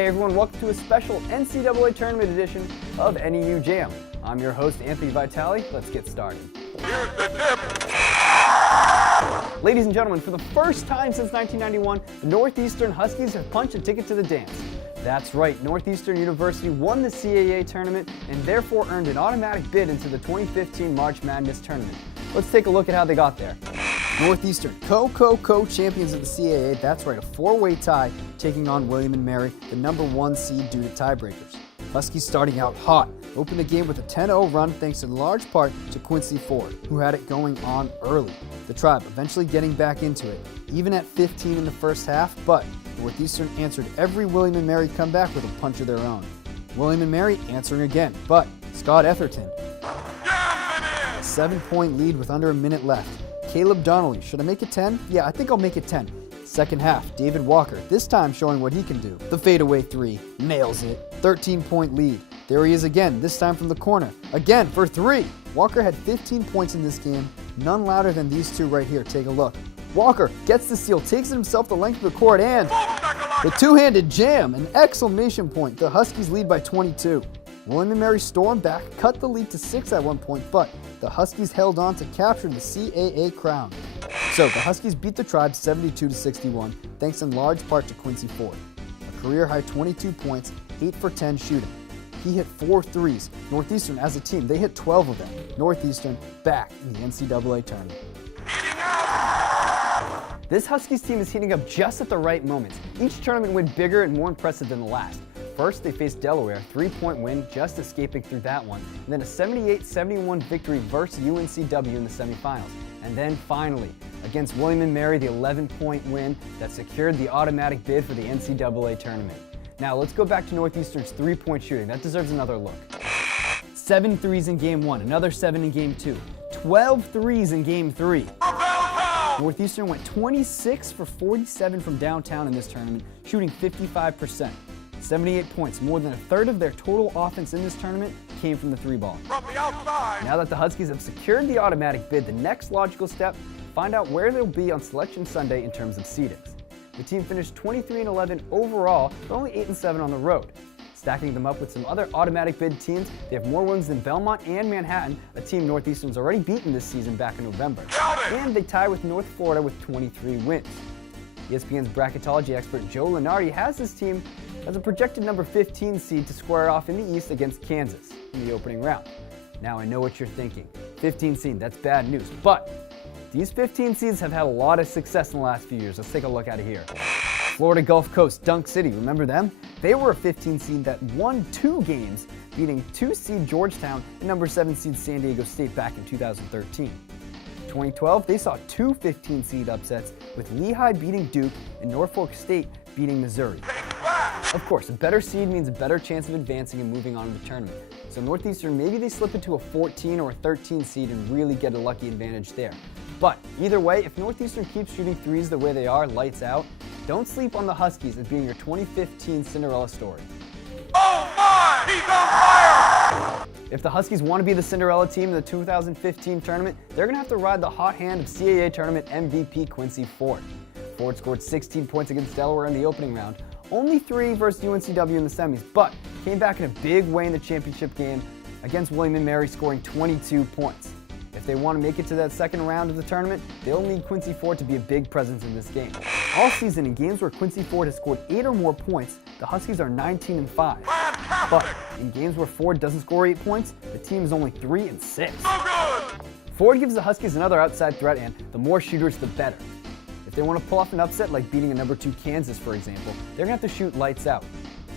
Hey everyone, welcome to a special NCAA Tournament edition of NEU Jam. I'm your host, Anthony Vitale. Let's get started. Here's the tip. Ladies and gentlemen, for the first time since 1991, the Northeastern Huskies have punched a ticket to the dance. That's right, Northeastern University won the CAA Tournament and therefore earned an automatic bid into the 2015 March Madness Tournament. Let's take a look at how they got there. Northeastern, co-champions of the CAA, that's right, a four-way tie, taking on William & Mary, the number one seed due to tiebreakers. Huskies starting out hot, opened the game with a 10-0 run thanks in large part to Quincy Ford, who had it going on early. The Tribe eventually getting back into it, even at 15 in the first half, but Northeastern answered every William & Mary comeback with a punch of their own. William & Mary answering again, but Scott Etherton, a 7-point lead with under a minute left. Caleb Donnelly, should I make it 10? Yeah, I think I'll make it 10. Second half, David Walker, this time showing what he can do. The fadeaway three, nails it. 13-point lead. There he is again, this time from the corner. Again, for three. Walker had 15 points in this game, none louder than these two right here. Take a look. Walker gets the steal, takes it himself the length of the court, and the two-handed jam, an exclamation point. The Huskies lead by 22. William & Mary stormed back, cut the lead to 6 at one point, but the Huskies held on to capture the CAA crown. So the Huskies beat the Tribe 72-61, thanks in large part to Quincy Ford. A career-high 22 points, 8 for 10 shooting. He hit 4 threes. Northeastern, as a team, they hit 12 of them. Northeastern back in the NCAA Tournament. This Huskies team is heating up just at the right moments. Each tournament win bigger and more impressive than the last. First, they faced Delaware, 3-point win, just escaping through that one. And then a 78-71 victory versus UNCW in the semifinals. And then finally, against William & Mary, the 11-point win that secured the automatic bid for the NCAA Tournament. Now, let's go back to Northeastern's 3-point shooting. That deserves another look. 7 threes in Game 1, another 7 in Game 2, 12 threes in Game 3. Northeastern went 26 for 47 from downtown in this tournament, shooting 55%. 78 points, more than a third of their total offense in this tournament came from the three ball. Now that the Huskies have secured the automatic bid, the next logical step, find out where they'll be on Selection Sunday in terms of seedings. The team finished 23-11 overall, but only 8-7 on the road. Stacking them up with some other automatic bid teams, they have more wins than Belmont and Manhattan, a team Northeastern's already beaten this season back in November. And they tie with North Florida with 23 wins. ESPN's bracketology expert Joe Lenardi has his team as a projected number 15 seed to square off in the East against Kansas in the opening round. Now I know what you're thinking. 15 seed, that's bad news. But these 15 seeds have had a lot of success in the last few years. Let's take a look at it here. Florida Gulf Coast, Dunk City, remember them? They were a 15 seed that won 2 games, beating 2 seed Georgetown and number 7 seed San Diego State back in 2013. In 2012, they saw 2 15 seed upsets, with Lehigh beating Duke and Norfolk State beating Missouri. Of course, a better seed means a better chance of advancing and moving on to the tournament. So Northeastern, maybe they slip into a 14 or a 13 seed and really get a lucky advantage there. But either way, if Northeastern keeps shooting threes the way they are, lights out, don't sleep on the Huskies as being your 2015 Cinderella story. Oh my! He's on fire! If the Huskies want to be the Cinderella team in the 2015 tournament, they're going to have to ride the hot hand of CAA Tournament MVP Quincy Ford. Ford scored 16 points against Delaware in the opening round, only 3 versus UNCW in the semis, but came back in a big way in the championship game against William & Mary, scoring 22 points. If they want to make it to that second round of the tournament, they'll need Quincy Ford to be a big presence in this game. All season, in games where Quincy Ford has scored 8 or more points, the Huskies are 19-5. But in games where Ford doesn't score 8 points, the team is only 3-6. Ford gives the Huskies another outside threat, and the more shooters, the better. If they want to pull off an upset like beating a number 2 Kansas, for example, they're going to have to shoot lights out.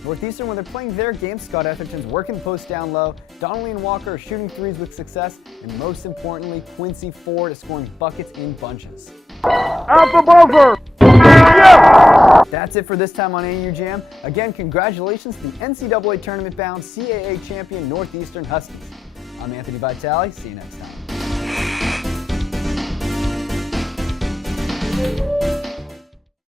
Northeastern, when they're playing their game, Scott Etherton's working the post down low, Donnelly and Walker are shooting threes with success, and most importantly, Quincy Ford is scoring buckets in bunches. Out the buzzer! Yeah! That's it for this time on NEU Jam. Again, congratulations to the NCAA Tournament-bound CAA champion Northeastern Huskies. I'm Anthony Vitale. See you next time.